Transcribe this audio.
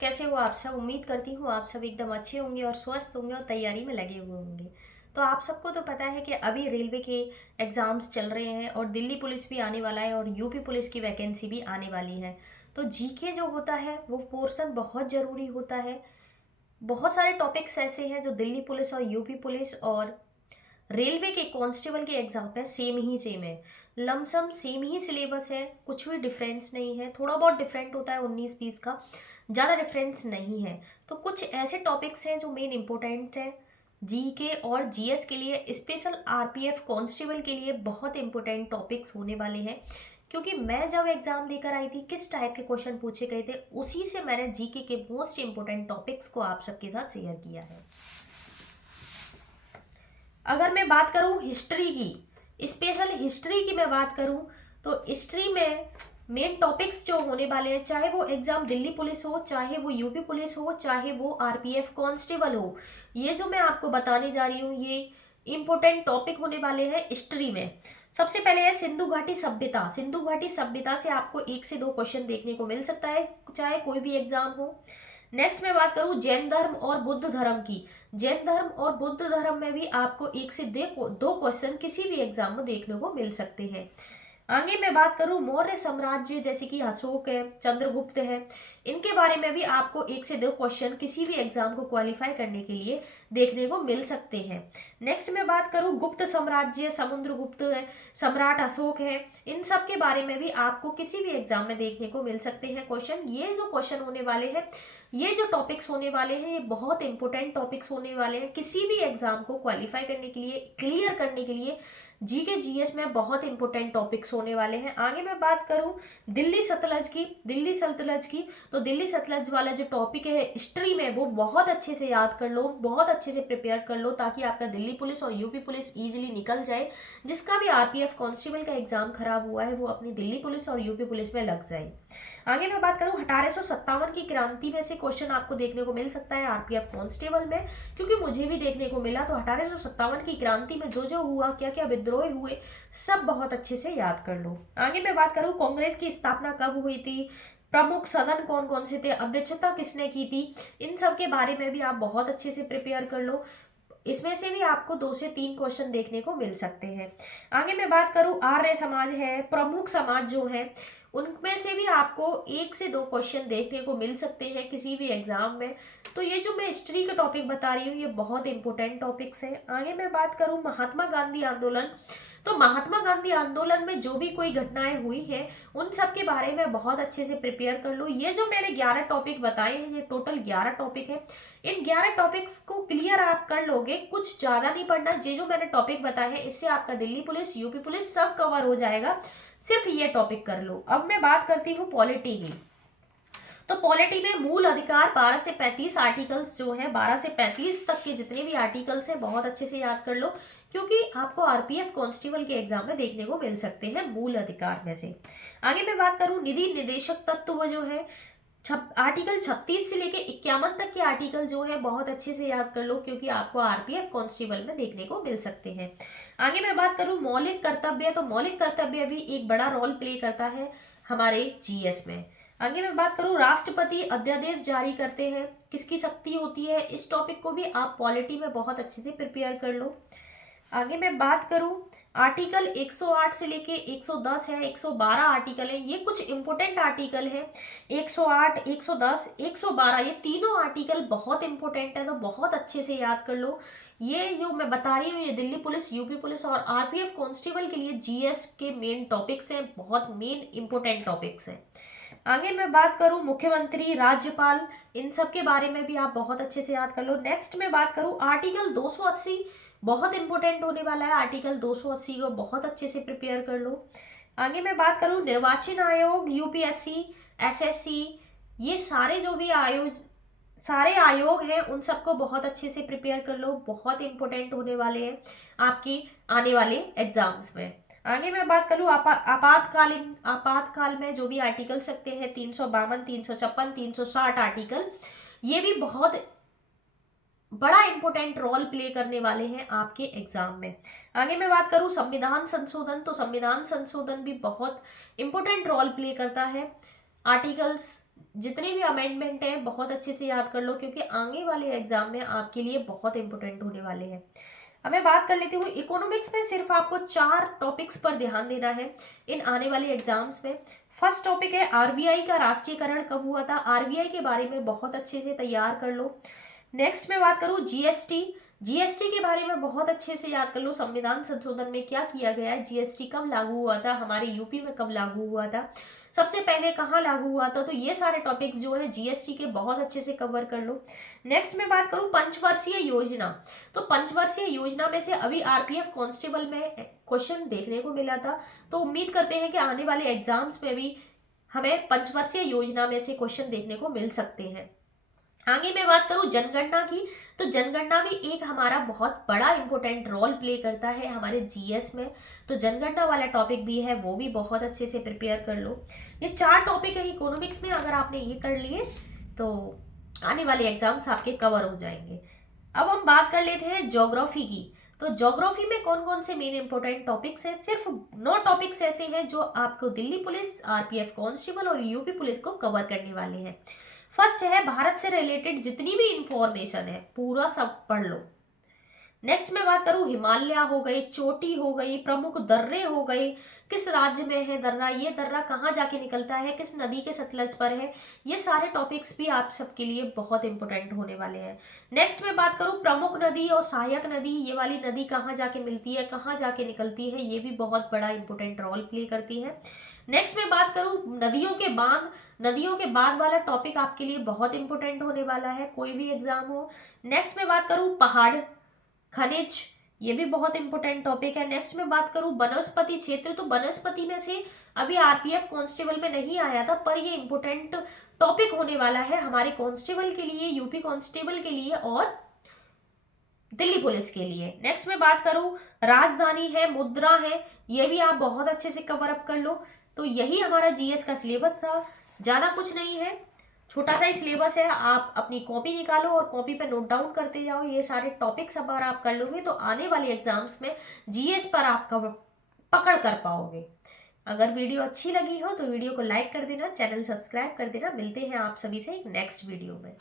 कैसे हो आप सब? उम्मीद करती हूँ आप सब एकदम अच्छे होंगे और स्वस्थ होंगे और तैयारी में लगे हुए होंगे। तो आप सबको तो पता है कि अभी रेलवे के एग्ज़ाम्स चल रहे हैं और दिल्ली पुलिस भी आने वाला है और यूपी पुलिस की वैकेंसी भी आने वाली है। तो जीके जो होता है वो पोर्शन बहुत ज़रूरी होता है। बहुत सारे टॉपिक्स ऐसे हैं जो दिल्ली पुलिस और यूपी पुलिस और रेलवे के कांस्टेबल के एग्जाम में सेम है। लमसम सेम ही सिलेबस है, कुछ भी डिफरेंस नहीं है। थोड़ा बहुत डिफरेंट होता है 19-20 का, ज़्यादा डिफरेंस नहीं है। तो कुछ ऐसे टॉपिक्स हैं जो मेन इंपॉर्टेंट हैं जीके और जीएस के लिए, स्पेशल आरपीएफ कांस्टेबल के लिए बहुत इंपॉर्टेंट टॉपिक्स होने वाले हैं। क्योंकि मैं जब एग्जाम देकर आई थी, किस टाइप के क्वेश्चन पूछे गए थे, उसी से मैंने जीके के मोस्ट इंपॉर्टेंट टॉपिक्स को आप सबके साथ शेयर किया है। अगर मैं बात करूं हिस्ट्री की, स्पेशल हिस्ट्री की मैं बात करूं, तो हिस्ट्री में मेन टॉपिक्स जो होने वाले हैं, चाहे वो एग्जाम दिल्ली पुलिस हो, चाहे वो यूपी पुलिस हो, चाहे वो आरपीएफ कांस्टेबल हो, ये जो मैं आपको बताने जा रही हूँ ये इंपॉर्टेंट टॉपिक होने वाले हैं हिस्ट्री में। सबसे पहले है सिंधु घाटी सभ्यता। सिंधु घाटी सभ्यता से आपको 1 से 2 क्वेश्चन देखने को मिल सकता है, चाहे कोई भी एग्जाम हो। नेक्स्ट मैं बात करूं जैन धर्म और बुद्ध धर्म की। जैन धर्म और बुद्ध धर्म में भी आपको 1 से 2 क्वेश्चन किसी भी एग्जाम में देखने को मिल सकते हैं। आगे मैं बात करूं मौर्य साम्राज्य, जैसे कि अशोक है, चंद्रगुप्त है, इनके बारे में भी आपको 1 से 2 क्वेश्चन किसी भी एग्जाम को क्वालिफाई करने के लिए देखने को मिल सकते हैं। नेक्स्ट मैं बात करूं गुप्त साम्राज्य, समुद्रगुप्त है, सम्राट अशोक है, इन सब के बारे में भी आपको किसी भी एग्जाम में देखने को मिल सकते हैं क्वेश्चन। ये जो क्वेश्चन होने वाले हैं, ये जो टॉपिक्स होने वाले हैं, ये बहुत इंपॉर्टेंट टॉपिक्स होने वाले हैं किसी भी एग्जाम को क्वालिफाई करने के लिए, क्लियर करने के लिए। जीके जीएस में बहुत इंपॉर्टेंट टॉपिक्स होने वाले हैं। आगे मैं बात करूं दिल्ली सतलज की, तो दिल्ली सतलज वाला जो टॉपिक है हिस्ट्री में, वो बहुत अच्छे से याद कर लो, बहुत अच्छे से प्रिपेयर कर लो, ताकि आपका दिल्ली पुलिस और यूपी पुलिस इजीली निकल जाए। जिसका भी आरपीएफ कांस्टेबल का एग्जाम खराब हुआ है वो अपनी दिल्ली पुलिस और यूपी पुलिस में लग जाए। आगे मैं बात करूं 1857 की क्रांति में से क्वेश्चन आपको देखने को मिल सकता है आरपीएफ कांस्टेबल में, क्योंकि मुझे भी देखने को मिला। तो 1857 की क्रांति में जो जो हुआ, क्या क्या विद्रोह हुए, सब बहुत अच्छे से याद कर लो। आगे मैं बात करूं कांग्रेस की स्थापना कब हुई थी, प्रमुख सदन कौन कौन से थे, अध्यक्षता किसने की थी, इन सब के बारे में भी आप बहुत अच्छे से प्रिपेयर कर लो। इसमें से भी आपको 2 से 3 क्वेश्चन देखने को मिल सकते हैं। आगे मैं बात करूं आर्य समाज है, प्रमुख समाज जो है, उनमें से भी आपको 1 से 2 क्वेश्चन देखने को मिल सकते हैं किसी भी एग्जाम में। तो ये जो मैं हिस्ट्री का टॉपिक बता रही हूँ ये बहुत इंपॉर्टेंट टॉपिक्स है। आगे मैं बात करूँ महात्मा गांधी आंदोलन, तो महात्मा गांधी आंदोलन में जो भी कोई घटनाएं हुई हैं उन सब के बारे में बहुत अच्छे से प्रिपेयर कर लो। ये जो मैंने 11 टॉपिक बताए हैं, ये टोटल 11 टॉपिक है। इन 11 टॉपिक्स को क्लियर आप कर लोगे, कुछ ज्यादा नहीं पढ़ना। ये जो मैंने टॉपिक बताए हैं इससे आपका दिल्ली पुलिस, यूपी पुलिस सब कवर हो जाएगा। सिर्फ ये टॉपिक कर लो। अब मैं बात करती हूँ पॉलिटी की। तो पॉलिटी में मूल अधिकार 12 से 35 आर्टिकल्स जो हैं, 12 से 35 तक के जितने भी आर्टिकल्स हैं बहुत अच्छे से याद कर लो, क्योंकि आपको आरपीएफ कांस्टेबल के एग्जाम में देखने को मिल सकते हैं मूल अधिकार में से। आगे मैं बात करूं निधि निदेशक तत्व जो है, आर्टिकल 36 से लेके 51 तक के आर्टिकल जो है बहुत अच्छे से याद कर लो, क्योंकि आपको आरपीएफ कांस्टेबल में देखने को मिल सकते हैं। आगे मैं बात करूं मौलिक कर्तव्य, तो मौलिक कर्तव्य भी एक बड़ा रोल प्ले करता है हमारे जीएस में। आगे मैं बात करूं राष्ट्रपति अध्यादेश जारी करते हैं, किसकी शक्ति होती है, इस टॉपिक को भी आप पॉलिटी में बहुत अच्छे से प्रिपेयर कर लो। आगे मैं बात करूं आर्टिकल 108 से लेके 110 है, 112 आर्टिकल है, ये कुछ इंपोर्टेंट आर्टिकल है। 108, 110, 112, ये तीनों आर्टिकल बहुत इंपॉर्टेंट है, तो बहुत अच्छे से याद कर लो। ये जो मैं बता रही हूँ ये दिल्ली पुलिस, यूपी पुलिस और आरपीएफ कांस्टेबल के लिए जीएस के मेन टॉपिक्स हैं, बहुत मेन इंपॉर्टेंट टॉपिक्स हैं। आगे मैं बात करूं मुख्यमंत्री, राज्यपाल, इन सब के बारे में भी आप बहुत अच्छे से याद कर लो। नेक्स्ट मैं बात करूं आर्टिकल 280, बहुत इंपॉर्टेंट होने वाला है आर्टिकल 280 को बहुत अच्छे से प्रिपेयर कर लो। आगे मैं बात करूं निर्वाचन आयोग, यूपीएससी, एसएससी, ये सारे जो भी आयोग हैं उन सबको बहुत अच्छे से प्रिपेयर कर लो, बहुत इंपॉर्टेंट होने वाले हैं आपकी आने वाले एग्जाम्स में। आगे मैं बात करूं आपातकाल में जो भी आर्टिकल सकते हैं, 352, 356, 360 आर्टिकल, ये भी बहुत बड़ा इंपॉर्टेंट रोल प्ले करने वाले हैं आपके एग्जाम में। आगे मैं बात करूं संविधान संशोधन, तो संविधान संशोधन भी बहुत इंपॉर्टेंट रोल प्ले करता है। आर्टिकल्स जितने भी अमेंडमेंट हैं बहुत अच्छे से याद कर लो, क्योंकि आगे वाले एग्जाम में आपके लिए बहुत इंपॉर्टेंट होने वाले हैं। अब मैं बात कर लेती हूँ इकोनॉमिक्स में। सिर्फ आपको 4 टॉपिक्स पर ध्यान देना है इन आने वाले एग्जाम्स में। फर्स्ट टॉपिक है आरबीआई का राष्ट्रीयकरण कब हुआ था। आरबीआई के बारे में बहुत अच्छे से तैयार कर लो। नेक्स्ट मैं बात करूँ जीएसटी। जीएसटी के बारे में बहुत अच्छे से याद कर लो, संविधान संशोधन में क्या किया गया है, जीएसटी कब लागू हुआ था, हमारे यूपी में कब लागू हुआ था, सबसे पहले कहाँ लागू हुआ था। तो ये सारे टॉपिक्स जो है जीएसटी के बहुत अच्छे से कवर कर लो। नेक्स्ट मैं बात करूँ पंचवर्षीय योजना। तो पंचवर्षीय योजना में से अभी आरपीएफ कांस्टेबल में क्वेश्चन देखने को मिला था, तो उम्मीद करते हैं कि आने वाले एग्जाम्स में भी हमें पंचवर्षीय योजना में से क्वेश्चन देखने को मिल सकते हैं। आगे मैं बात करूं जनगणना की, तो जनगणना भी एक हमारा बहुत बड़ा इंपॉर्टेंट रोल प्ले करता है हमारे जीएस में। तो जनगणना वाला टॉपिक भी है, वो भी बहुत अच्छे से प्रिपेयर कर लो। ये 4 टॉपिक है इकोनॉमिक्स में, अगर आपने ये कर लिए तो आने वाले एग्जाम्स आपके कवर हो जाएंगे। अब हम बात कर लेते हैं ज्योग्राफी की। तो ज्योग्राफी में कौन कौन से मेन इंपॉर्टेंट टॉपिक्स हैं। सिर्फ 9 टॉपिक्स ऐसे हैं जो आपको दिल्ली पुलिस, आरपीएफ कांस्टेबल और यूपी पुलिस को कवर करने वाले हैं। फर्स्ट है भारत से रिलेटेड जितनी भी इंफॉर्मेशन है पूरा सब पढ़ लो। नेक्स्ट मैं बात करूं हिमालय हो गई, चोटी हो गई, प्रमुख दर्रे हो गए, किस राज्य में है दर्रा, ये दर्रा कहाँ जाके निकलता है, किस नदी के सतलज पर है, ये सारे टॉपिक्स भी आप सबके लिए बहुत इंपॉर्टेंट होने वाले हैं। नेक्स्ट मैं बात करूं प्रमुख नदी और सहायक नदी, ये वाली नदी कहाँ जाके मिलती है, कहाँ जाके निकलती है, ये भी बहुत बड़ा इंपॉर्टेंट रोल प्ले करती है। नेक्स्ट मैं बात करूं नदियों के बांध। नदियों के बांध वाला टॉपिक आपके लिए बहुत इंपॉर्टेंट होने वाला है, कोई भी एग्जाम हो। नेक्स्ट मैं बात करूं पहाड़ खनिज, ये भी बहुत इंपॉर्टेंट टॉपिक है। नेक्स्ट में बात करूं वनस्पति क्षेत्र, तो वनस्पति में से अभी आरपीएफ कांस्टेबल में नहीं आया था, पर ये इंपॉर्टेंट टॉपिक होने वाला है हमारे कांस्टेबल के लिए, यूपी कांस्टेबल के लिए और दिल्ली पुलिस के लिए। नेक्स्ट में बात करूं राजधानी है, मुद्रा है, ये भी आप बहुत अच्छे से कवर अप कर लो। तो यही हमारा जीएस का सिलेबस था, ज्यादा कुछ नहीं है, छोटा सा ही सिलेबस है। आप अपनी कॉपी निकालो और कॉपी पे नोट डाउन करते जाओ। ये सारे टॉपिक्स अगर आप कर लोगे तो आने वाले एग्जाम्स में जीएस पर आप पकड़ कर पाओगे। अगर वीडियो अच्छी लगी हो तो वीडियो को लाइक कर देना, चैनल सब्सक्राइब कर देना। मिलते हैं आप सभी से एक नेक्स्ट वीडियो में।